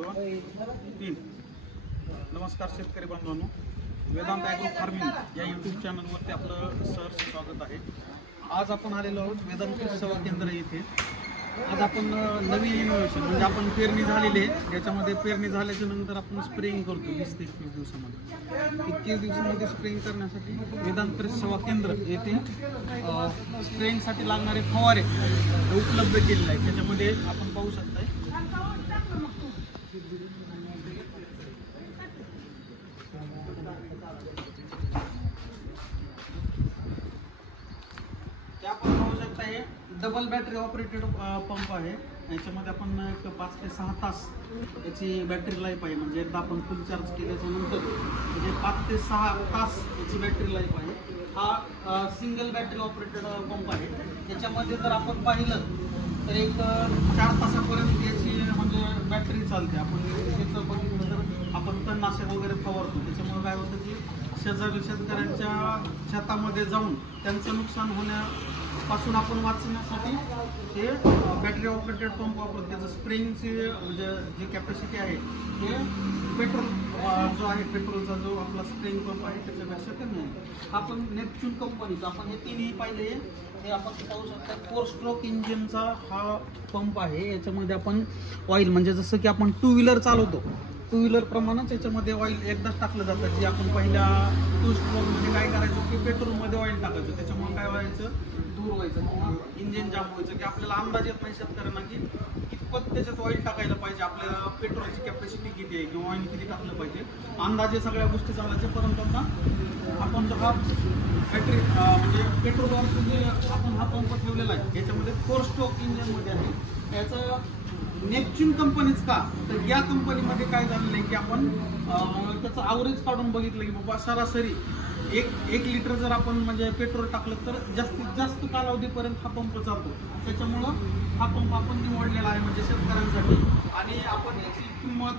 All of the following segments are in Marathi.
2 3. नमस्कार शेतकरी बांधवांनो, वेदांत ॲग्रो फार्मिंग या यूट्यूब चॅनलवरती आपलं सहर्ष स्वागत आहे. आज आपण आलेलो आहोत वेदांत सेवा केंद्र येथे. आज आपण नवीन इनोव्हेशन म्हणजे आपण पेरणी झालेली आहे, याच्यामध्ये पेरणी झाल्याच्या नंतर आपण स्प्रेइंग करतो 20 ते 21 दिवसामध्ये. 21 दिवसामध्ये स्प्रेइंग करण्यासाठी वेदांत सेवा केंद्र येथे स्प्रेइंगसाठी लागणारे फवारे उपलब्ध केलेले आहे. त्याच्यामध्ये आपण पाहू शकताय डबल बॅटरी ऑपरेटेड पंप आहे. याच्यामध्ये आपण एक 5 ते 6 तास याची बॅटरी लाईफ आहे. म्हणजे एकदा आपण फुल चार्ज केल्याच्या नंतर म्हणजे 5 ते 6 तास याची बॅटरी लाईफ आहे. हा सिंगल बॅटरी ऑपरेटेड पंप आहे. याच्यामध्ये जर आपण पाहिलं तर एक 4 तासापर्यंत याची म्हणजे बॅटरी चालते. आपण त्याचं बघितलं तर आपण तणनाशक वगैरे फवारतो. त्याच्यामुळे काय होतं की शेतकऱ्यांच्या शेतामध्ये जाऊन त्यांचं नुकसान होण्यापासून आपण वाचण्यासाठी हे बॅटरी ऑपरेटेड पंप वापरतो. त्याचं स्प्रेइंगची म्हणजे जी कॅपॅसिटी आहे हे पेट्रोल जो आहे पेट्रोलचा जो आपला स्प्रेइंग पंप आहे त्याच्यापेक्षा कमी आहे. आपण नेपच्यून कंपनीचा आपण हे तिन्ही पाहिले. हे आपण पाहू शकता 4 स्ट्रोक इंजिनचा हा पंप आहे. याच्यामध्ये आपण ऑइल म्हणजे जसं की आपण 2 व्हीलर चालवतो, 2 व्हीलर प्रमाणेच याच्यामध्ये ऑइल एकदाच टाकलं जातं. जे आपण पहिल्या 2 स्ट्रोकमध्ये काय करायचं की पेट्रोलमध्ये ऑइल टाकायचं. त्याच्यामुळे काय व्हायचं, दूर व्हायचं किंवा इंजिन जाम व्हायचं की आपल्याला अंदाज येत नाही शेतकऱ्यांना की कितपत त्याच्यात ऑइल टाकायला पाहिजे, आपल्याला पेट्रोलची कॅपॅसिटी किती आहे किंवा ऑइल किती टाकलं पाहिजे. अंदाजे सगळ्या गोष्टी चालायच्या. परंतु आता आपण जो हा बॅटरी म्हणजे पेट्रोलवरचं जे आपण हा पंप ठेवलेला आहे याच्यामध्ये 4 स्ट्रोक इंजिनमध्ये आहे. याचं नेपच्यून कंपनीच का, तर या कंपनीमध्ये काय झालेलं आहे की आपण त्याचं ॲव्हरेज काढून बघितलं की बाबा सरासरी एक लिटर जर आपण म्हणजे पेट्रोल टाकलं तर जास्तीत जास्त कालावधीपर्यंत हा पंप चालतो. त्याच्यामुळं हा पंप आपण निवडलेला आहे म्हणजे शेतकऱ्यांसाठी. आणि आपण याची किंमत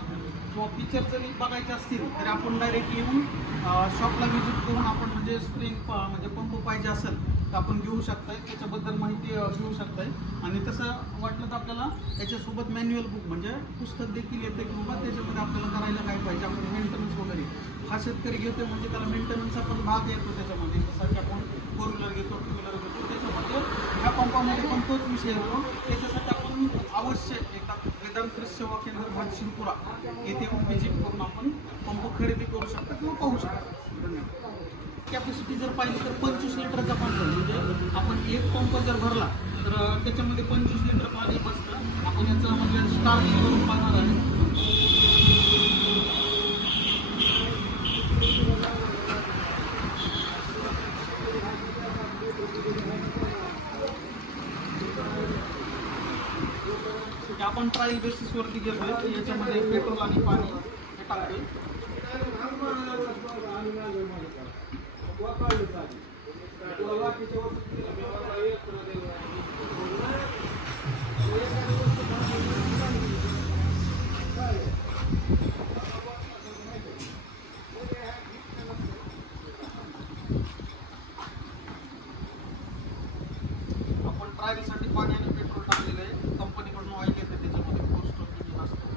किंवा फीचर जरी बघायचे असतील तर आपण डायरेक्ट येऊन शॉपला व्हिजिट करून आपण म्हणजे स्प्रेइंग म्हणजे पंप पाहिजे असेल तर आपण घेऊ शकताय, त्याच्याबद्दल माहिती घेऊ शकताय. आणि तसं वाटलं तर आपल्याला याच्यासोबत मॅन्युअल बुक म्हणजे पुस्तक देखील येते की बाबा त्याच्यामध्ये आपल्याला करायला काय पाहिजे, आपण मेंटेनन्स वगैरे हा शेतकरी घेतो म्हणजे त्याला मेंटेनन्सचा पण भाग येतो त्याच्यामध्ये. जसं की आपण 4 व्हीलर घेतो, 2 व्हीलर घेतो, त्याच्यामध्ये ह्या पंपामध्ये पण तोच विषय येतो. त्याच्यासाठी आपण अवश्य एका वेदांत सेवा केंद्र भाग शिरपुरा येथे व्हिजिट करून आपण पंप खरेदी करू शकता किंवा पाहू शकता. धन्यवाद. कॅपॅसिटी जर पाहिली तर 25 लिटरचा पंप म्हणजे आपण एक पंप जर भरला तर त्याच्यामध्ये 25 लिटर पाणी बसतं. आपण याचं म्हणजे स्टार्ट करून पाहणार आहे. आपण ट्रायल बेसिसवरती घेतोय. याच्यामध्ये पेट्रोल आणि पाणी हे टाकतोय. आपण ट्रायलसाठी पाणी आणि पेट्रोल टाकलेलं आहे. कंपनीकडून ऑइल येते त्याच्यामध्ये 4 स्ट्रोक इंजिन असतं.